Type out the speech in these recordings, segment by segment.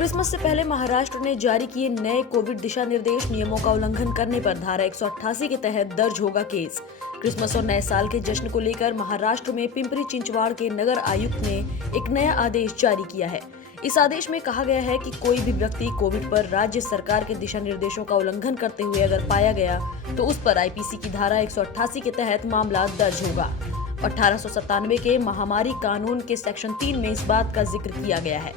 Christmas से पहले महाराष्ट्र ने जारी किए नए कोविड दिशा निर्देश। नियमों का उल्लंघन करने पर धारा 188 के तहत दर्ज होगा केस। क्रिसमस और नए साल के जश्न को लेकर महाराष्ट्र में पिंपरी चिंचवाड़ के नगर आयुक्त ने एक नया आदेश जारी किया है। इस आदेश में कहा गया है कि कोई भी व्यक्ति कोविड पर राज्य सरकार के दिशा निर्देशों का उल्लंघन करते हुए अगर पाया गया तो उस पर आईपीसी की धारा 188 के तहत मामला दर्ज होगा। 1897 के महामारी कानून के सेक्शन 3 में इस बात का जिक्र किया गया है।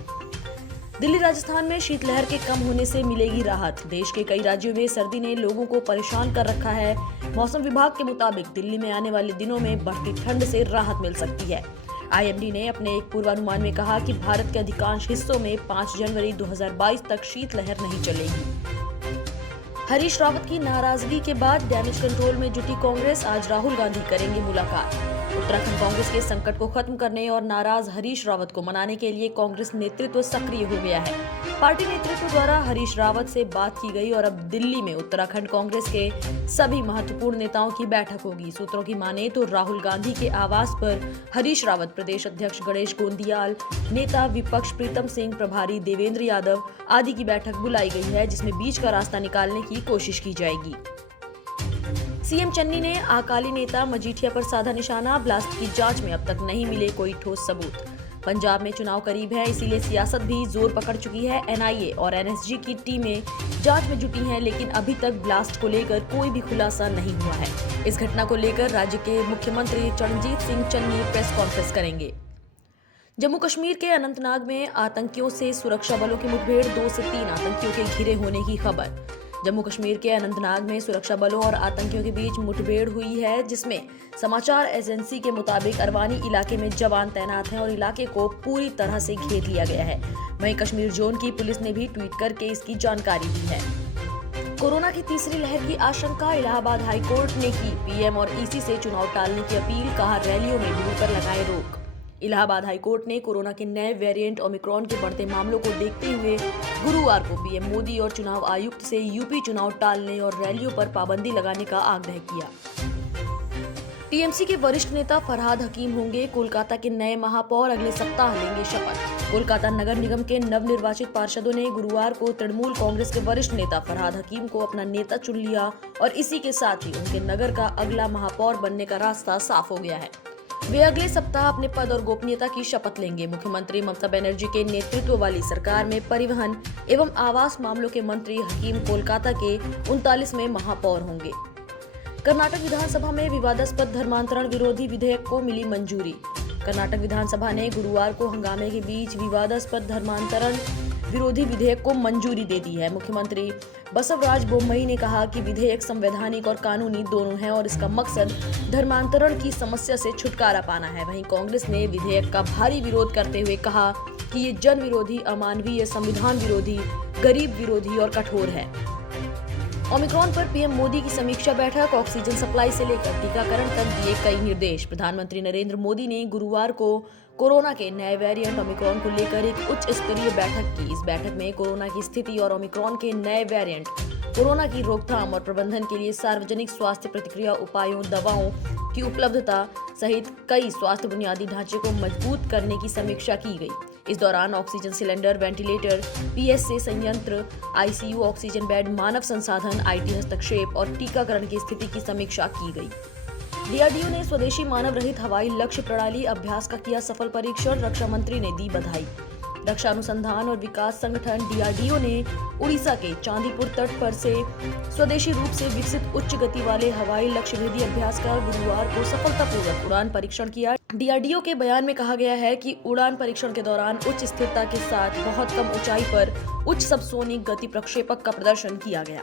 दिल्ली राजस्थान में शीतलहर के कम होने से मिलेगी राहत। देश के कई राज्यों में सर्दी ने लोगों को परेशान कर रखा है। मौसम विभाग के मुताबिक दिल्ली में आने वाले दिनों में बढ़ती ठंड से राहत मिल सकती है। आईएमडी ने अपने एक पूर्वानुमान में कहा कि भारत के अधिकांश हिस्सों में 5 जनवरी 2022 तक शीतलहर नहीं चलेगी। हरीश रावत की नाराजगी के बाद डैमेज कंट्रोल में जुटी कांग्रेस आज राहुल गांधी करेंगे मुलाकात। उत्तराखंड कांग्रेस के संकट को खत्म करने और नाराज हरीश रावत को मनाने के लिए कांग्रेस नेतृत्व सक्रिय हो गया है। पार्टी नेतृत्व द्वारा हरीश रावत से बात की गई और अब दिल्ली में उत्तराखंड कांग्रेस के सभी महत्वपूर्ण नेताओं की बैठक होगी। सूत्रों की माने तो राहुल गांधी के आवास पर हरीश रावत, प्रदेश अध्यक्ष गणेश गोंदियाल, नेता विपक्ष प्रीतम सिंह, प्रभारी देवेंद्र यादव आदि की बैठक बुलाई गई है, जिसमें बीच का रास्ता निकालने की कोशिश की जाएगी। सीएम चन्नी ने अकाली नेता मजीठिया पर साधा निशाना। ब्लास्ट की जांच में अब तक नहीं मिले कोई ठोस सबूत। पंजाब में चुनाव करीब है, इसीलिए सियासत भी जोर पकड़ चुकी है। एनआईए और एनएसजी की टीमें जांच में जुटी हैं, लेकिन अभी तक ब्लास्ट को लेकर कोई भी खुलासा नहीं हुआ है। इस घटना को लेकर राज्य के मुख्यमंत्री चरणजीत सिंह चन्नी प्रेस कॉन्फ्रेंस करेंगे। जम्मू कश्मीर के अनंतनाग में आतंकियों से सुरक्षा बलों की मुठभेड़, 2 से 3 आतंकियों के घिरे होने की खबर। जम्मू कश्मीर के अनंतनाग में सुरक्षा बलों और आतंकियों के बीच मुठभेड़ हुई है, जिसमें समाचार एजेंसी के मुताबिक अरवानी इलाके में जवान तैनात हैं और इलाके को पूरी तरह से घेर लिया गया है। वहीं कश्मीर जोन की पुलिस ने भी ट्वीट करके इसकी जानकारी दी है। कोरोना की तीसरी लहर की आशंका। इलाहाबाद हाईकोर्ट ने की पीएम और ईसी से चुनाव टालने की अपील। कहा, रैलियों में भीड़ पर लगाए रोक। इलाहाबाद हाईकोर्ट ने कोरोना के नए वेरिएंट ओमिक्रॉन के बढ़ते मामलों को देखते हुए गुरुवार को पीएम मोदी और चुनाव आयुक्त से यूपी चुनाव टालने और रैलियों पर पाबंदी लगाने का आग्रह किया। टीएमसी के वरिष्ठ नेता फरहाद हकीम होंगे कोलकाता के नए महापौर। अगले सप्ताह लेंगे शपथ। कोलकाता नगर निगम के नवनिर्वाचित पार्षदों ने गुरुवार को तृणमूल कांग्रेस के वरिष्ठ नेता फरहाद हकीम को अपना नेता चुन लिया और इसी के साथ ही उनके नगर का अगला महापौर बनने का रास्ता साफ हो गया है। वे अगले सप्ताह अपने पद और गोपनीयता की शपथ लेंगे। मुख्यमंत्री ममता बनर्जी के नेतृत्व वाली सरकार में परिवहन एवं आवास मामलों के मंत्री हकीम कोलकाता के 39वें महापौर होंगे। कर्नाटक विधानसभा में विवादास्पद धर्मांतरण विरोधी विधेयक को मिली मंजूरी। कर्नाटक विधानसभा ने गुरुवार को हंगामे के बीच विवादास्पद धर्मांतरण विरोधी विधेयक को मंजूरी दे दी है। मुख्यमंत्री बसवराज बोम्मई ने कहा कि विधेयक संवैधानिक और कानूनी दोनों है और इसका मकसद धर्मांतरण की समस्या से छुटकारा पाना है। वहीं कांग्रेस ने विधेयक का भारी विरोध करते हुए कहा कि ये जन विरोधी, अमानवीय, संविधान विरोधी, गरीब विरोधी और कठोर है। ओमिक्रॉन पर पीएम मोदी की समीक्षा बैठक। ऑक्सीजन सप्लाई से लेकर टीकाकरण तक दिए कई निर्देश। प्रधानमंत्री नरेंद्र मोदी ने गुरुवार को कोरोना के नए वेरिएंट ओमिक्रॉन को लेकर एक उच्च स्तरीय बैठक की। इस बैठक में कोरोना की स्थिति और ओमिक्रॉन के नए वेरिएंट, कोरोना की रोकथाम और प्रबंधन के लिए सार्वजनिक स्वास्थ्य प्रतिक्रिया उपायों, दवाओं की उपलब्धता सहित कई स्वास्थ्य बुनियादी ढांचे को मजबूत करने की समीक्षा की गई। इस दौरान ऑक्सीजन सिलेंडर, वेंटिलेटर, पीएसए संयंत्र, आईसीयू, ऑक्सीजन बेड, मानव संसाधन, आईटी हस्तक्षेप और टीकाकरण की स्थिति की समीक्षा की गई। डीआरडीओ ने स्वदेशी मानव रहित हवाई लक्ष्य प्रणाली अभ्यास का किया सफल परीक्षण। रक्षा मंत्री ने दी बधाई। रक्षा अनुसंधान और विकास संगठन डीआरडीओ ने उड़ीसा के चांदीपुर तट पर से स्वदेशी रूप से विकसित उच्च गति वाले हवाई लक्ष्य भेदी अभ्यास का गुरुवार को सफलतापूर्वक उड़ान परीक्षण किया। डीआरडीओ के बयान में कहा गया है कि उड़ान परीक्षण के दौरान उच्च स्थिरता के साथ बहुत कम ऊंचाई पर उच्च सबसोनिक गति प्रक्षेपक का प्रदर्शन किया गया।